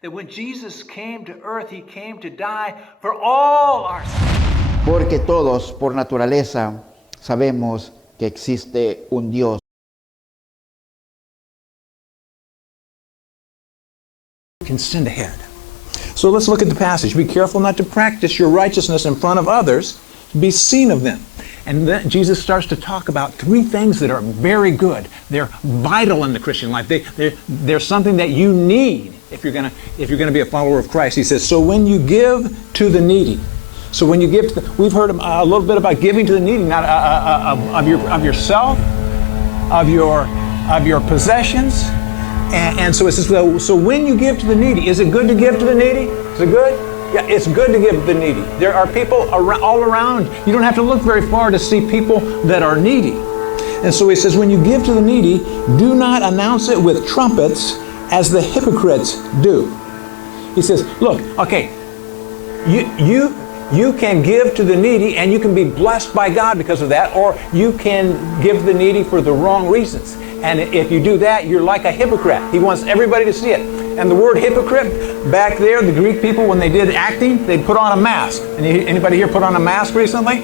That when Jesus came to earth, He came to die for all our sins. Porque todos, por naturaleza, sabemos que existe un Dios. Can send ahead. So let's look at the passage. Be careful not to practice your righteousness in front of others, to be seen of them. And then Jesus starts to talk about three things that are very good. They're vital in the Christian life. They're something that you need if you're gonna be a follower of Christ. He says, so when you give to the needy. So when you give to we've heard a little bit about giving to the needy, not of yourself, of your possessions. And so it says, so when you give to the needy, is it good to give to the needy? Is it good? Yeah, it's good to give to the needy. There are people all around. You don't have to look very far to see people that are needy. And so he says, when you give to the needy, do not announce it with trumpets as the hypocrites do. He says, look, okay, you can give to the needy and you can be blessed by God because of that, or you can give the needy for the wrong reasons. And if you do that, you're like a hypocrite. He wants everybody to see it. And the word hypocrite, back there, the Greek people, when they did acting, they'd put on a mask. Anybody here put on a mask recently?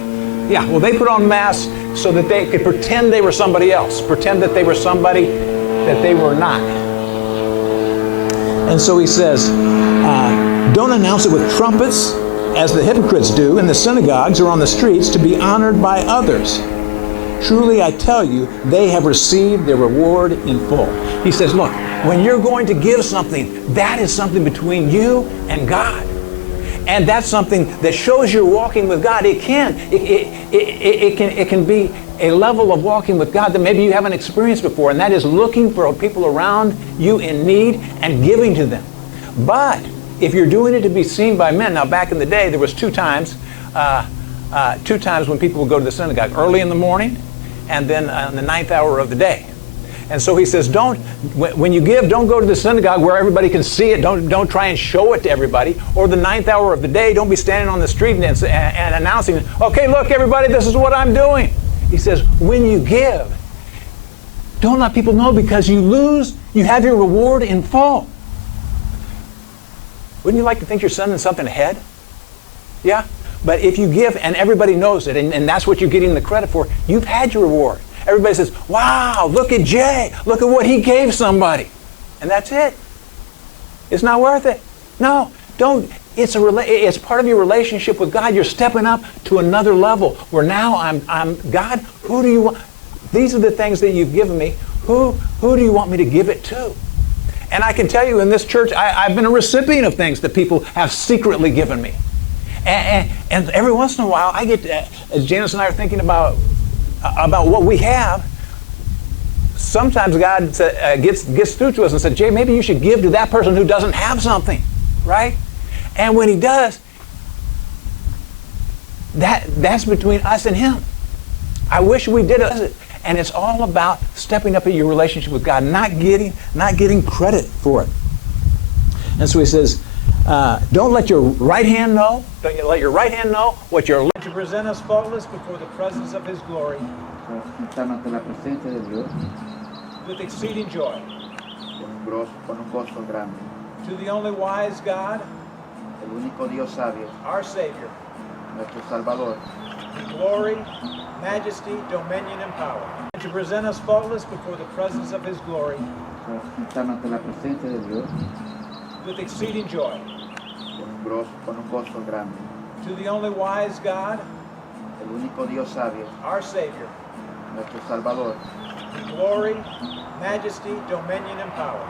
Yeah, well, they put on masks so that they could pretend they were somebody else, pretend that they were somebody that they were not. And so he says, don't announce it with trumpets, as the hypocrites do in the synagogues or on the streets, to be honored by others. Truly, I tell you, they have received their reward in full. He says, look, when you're going to give something, that is something between you and God. And that's something that shows you're walking with God. It can be a level of walking with God that maybe you haven't experienced before, and that is looking for people around you in need and giving to them. But if you're doing it to be seen by men, now back in the day, there was two times when people would go to the synagogue, early in the morning and then on the 9th hour of the day. And so he says, when you give, don't go to the synagogue where everybody can see it. Don't try and show it to everybody. Or the 9th hour of the day, don't be standing on the street and announcing, okay, look, everybody, this is what I'm doing. He says, when you give, don't let people know, because you have your reward in full. Wouldn't you like to think you're sending something ahead? Yeah? But if you give and everybody knows it, and that's what you're getting the credit for, you've had your reward. Everybody says, wow, look at Jay. Look at what he gave somebody. And that's it. It's not worth it. No, don't. It's part of your relationship with God. You're stepping up to another level where now I'm God, who do you want? These are the things that you've given me. Who do you want me to give it to? And I can tell you, in this church, I've been a recipient of things that people have secretly given me. And every once in a while, I get, as Janice and I are thinking about what we have, sometimes God gets through to us and says, Jay, maybe you should give to that person who doesn't have something, right? And when he does, that's between us and him. I wish we did it. And it's all about stepping up in your relationship with God, not getting credit for it. And so he says, don't let your right hand know. Don't you let your right hand know what your left. To present us faultless before the presence of His glory with exceeding joy. Con un gozo grande. To the only wise God, El único Dios sabio, our Savior, nuestro Salvador, be glory, majesty, dominion, and power. And to present us faultless before the presence of His glory with exceeding joy. Con un gozo grande. To the only wise God, El único Dios sabio, our Savior, nuestro Salvador, be glory, majesty, dominion, and power.